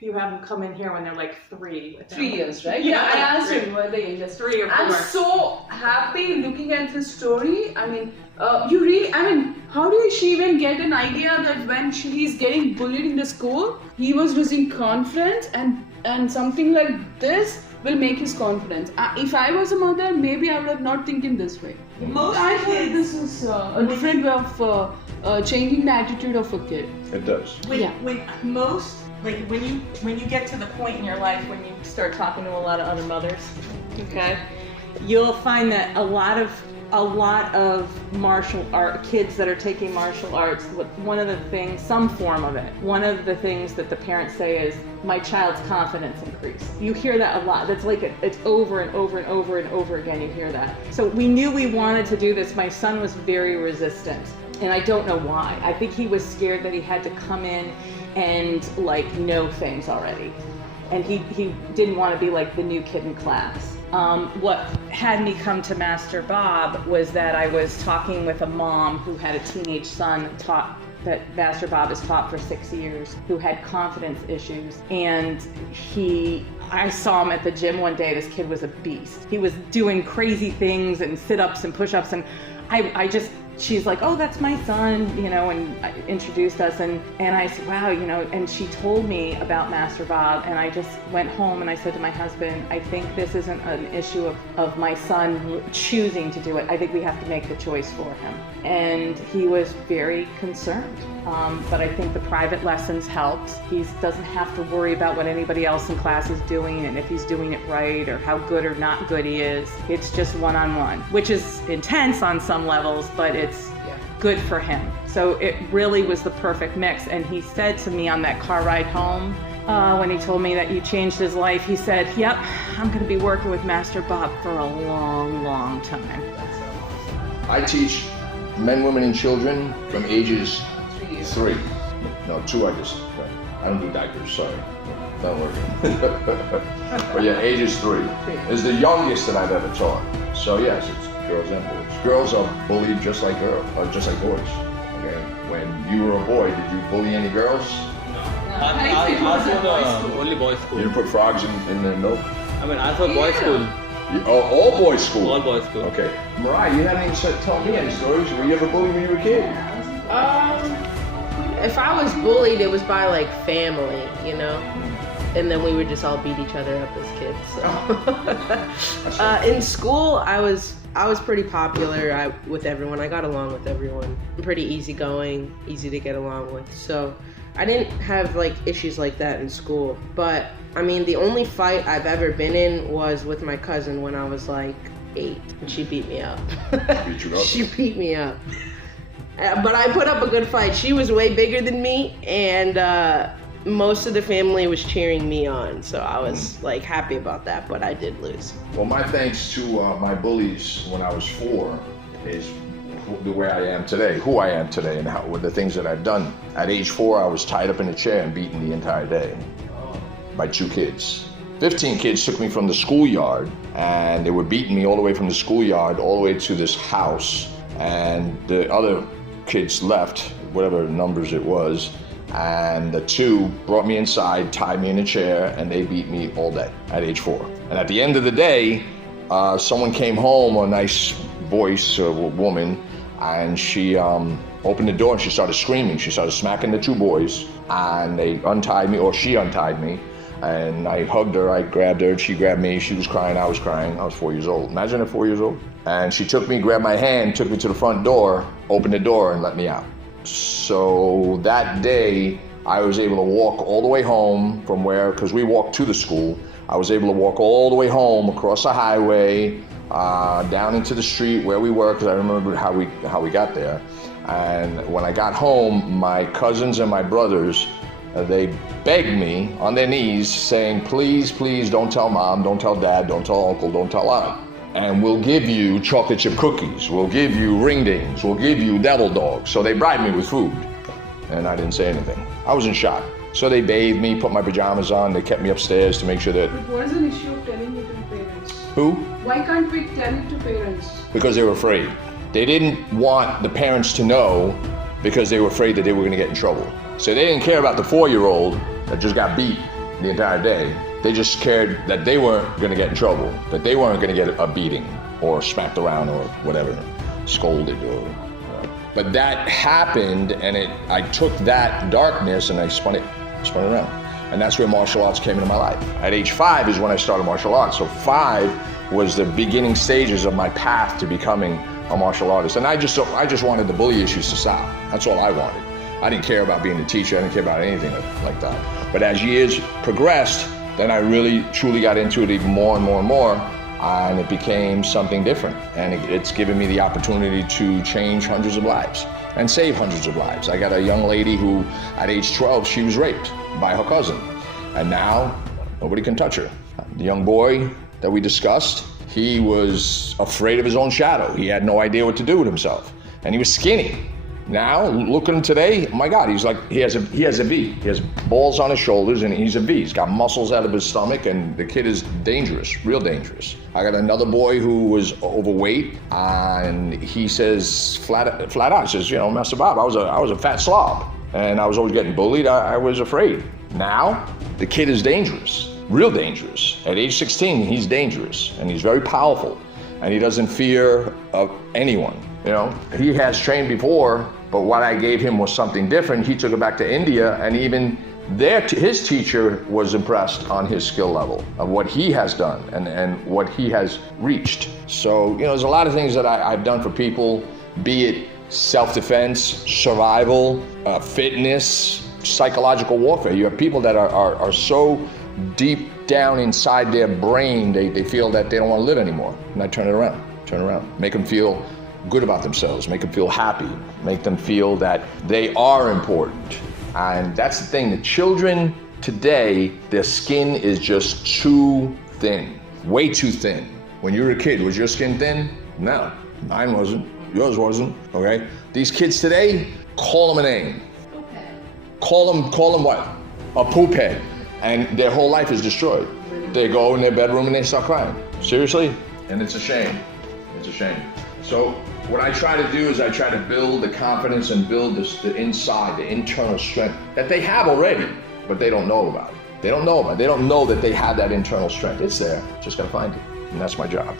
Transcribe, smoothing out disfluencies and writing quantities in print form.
you have them come in here when they're like 3. 3 years, right? Yeah, I asked him what the age is. 3 or 4. I'm so happy looking at his story. I mean, how did she even get an idea that when he's getting bullied in the school, he was losing confidence, and something like this will make his confidence. If I was a mother, maybe I would have not thinking this way. I think this is a different way of changing the attitude of a kid. It does. When you get to the point in your life when you start talking to a lot of other mothers, okay, you'll find that a lot of martial art kids that are taking martial arts, one of the things, some form of it, one of the things that the parents say is, my child's confidence increased. You hear that a lot. That's like it's over and over and over and over again. You hear that. So we knew we wanted to do this. My son was very resistant, and I don't know why. I think he was scared that he had to come in and like know things already, and he didn't want to be like the new kid in class. What had me come to Master Bob was that I was talking with a mom who had a teenage son that Master Bob has taught for 6 years, who had confidence issues, and I saw him at the gym one day. This kid was a beast. He was doing crazy things and sit-ups and push-ups, and she's like, oh, that's my son, and introduced us, and I said, wow, and she told me about Master Bob, and I just went home and I said to my husband, I think this isn't an issue of my son choosing to do it. I think we have to make the choice for him. And he was very concerned, but I think the private lessons helped. He doesn't have to worry about what anybody else in class is doing and if he's doing it right or how good or not good he is. It's just one-on-one, which is intense on some levels, but it's good for him. So it really was the perfect mix. And he said to me on that car ride home, when he told me that you changed his life, he said, yep, I'm going to be working with Master Bob for a long, long time. I teach men, women, and children from ages 3. No, 2 I just, I don't do diapers, sorry. Not working. But yeah, ages 3 is the youngest that I've ever taught. So yes, it's girls and boys. Girls are bullied just like boys. Okay. When you were a boy, did you bully any girls? I was only boys school. You didn't put frogs in the milk? I mean, I was boys school. All boys school? All boys school. Okay. Mariah, you hadn't even told me any stories. Were you ever bullied when you were a kid? If I was bullied, it was by like family, and then we would just all beat each other up as kids. So. In school, I was pretty popular with everyone. I got along with everyone. I'm pretty easygoing, easy to get along with. So I didn't have like issues like that in school. But I mean, the only fight I've ever been in was with my cousin when I was like 8, and she beat me up. Beat you up? She beat me up. But I put up a good fight. She was way bigger than me, and most of the family was cheering me on, so I was like happy about that, but I did lose. Well, my thanks to my bullies when I was 4 is the way I am today, who I am today, and with the things that I've done. At age 4, I was tied up in a chair and beaten the entire day by 2 kids. 15 kids took me from the schoolyard, and they were beating me all the way from the schoolyard all the way to this house, and the other kids left, whatever numbers it was, and the 2 brought me inside, tied me in a chair, and they beat me all day at age 4. And at the end of the day, someone came home, a nice voice, a woman, and she opened the door and she started screaming. She started smacking the 2 boys, and they untied me, or she untied me, and I hugged her, I grabbed her, she grabbed me, she was crying, I was crying. I was 4 years old. Imagine at 4 years old. And she took me, grabbed my hand, took me to the front door, opened the door, and let me out. So that day, I was able to walk all the way home from because we walked to the school. I was able to walk all the way home, across the highway, down into the street where we were, because I remember how we got there. And when I got home, my cousins and my brothers, they begged me on their knees, saying, please, please don't tell Mom, don't tell Dad, don't tell Uncle, don't tell Aunt. And we'll give you chocolate chip cookies, we'll give you ring dings, we'll give you devil dogs. So they bribed me with food, and I didn't say anything. I was in shock. So they bathed me, put my pajamas on, they kept me upstairs to make sure that... But what is an issue of telling it to parents? Who? Why can't we tell it to parents? Because they were afraid. They didn't want the parents to know because they were afraid that they were going to get in trouble. So they didn't care about the 4-year-old that just got beat. the entire day. They just cared that they weren't going to get in trouble, that they weren't going to get a beating or smacked around or whatever, scolded or. But that happened, and I took that darkness and I spun it around. And that's where martial arts came into my life. At age 5 is when I started martial arts. So 5 was the beginning stages of my path to becoming a martial artist. And I just wanted the bully issues to stop. That's all I wanted. I didn't care about being a teacher. I didn't care about anything like that. But as years progressed, then I really, truly got into it even more and more and more. And it became something different. And it's given me the opportunity to change hundreds of lives and save hundreds of lives. I got a young lady who, at age 12, she was raped by her cousin. And now, nobody can touch her. The young boy that we discussed, he was afraid of his own shadow. He had no idea what to do with himself. And he was skinny. Now, look at him today, oh my God, he's like, he has a V. He has balls on his shoulders and he's a V. He's got muscles out of his stomach, and the kid is dangerous, real dangerous. I got another boy who was overweight, and he says flat out, says, you know, Master Bob, I was a fat slob, and I was always getting bullied. I was afraid. Now, the kid is dangerous, real dangerous. At age 16, he's dangerous, and he's very powerful, and he doesn't fear of anyone. You know, he has trained before, but what I gave him was something different. He took it back to India, and even there, his teacher was impressed on his skill level of what he has done and what he has reached. So, you know, there's a lot of things that I've done for people, be it self-defense, survival, fitness, psychological warfare. You have people that are so deep down inside their brain, they feel that they don't want to live anymore. And I turn it around, make them feel good about themselves, make them feel happy, make them feel that they are important. And that's the thing, the children today, their skin is just too thin, way too thin. When you were a kid, was your skin thin? No, mine wasn't, yours wasn't, okay? These kids today, call them a name. Call them what? A poop head. And their whole life is destroyed. They go in their bedroom and they start crying. Seriously? And it's a shame. It's a shame. So what I try to do is I try to build the confidence and build the inside, the internal strength that they have already, but they don't know about it. They don't know about it. They don't know that they have that internal strength. It's there. Just gotta find it. And that's my job.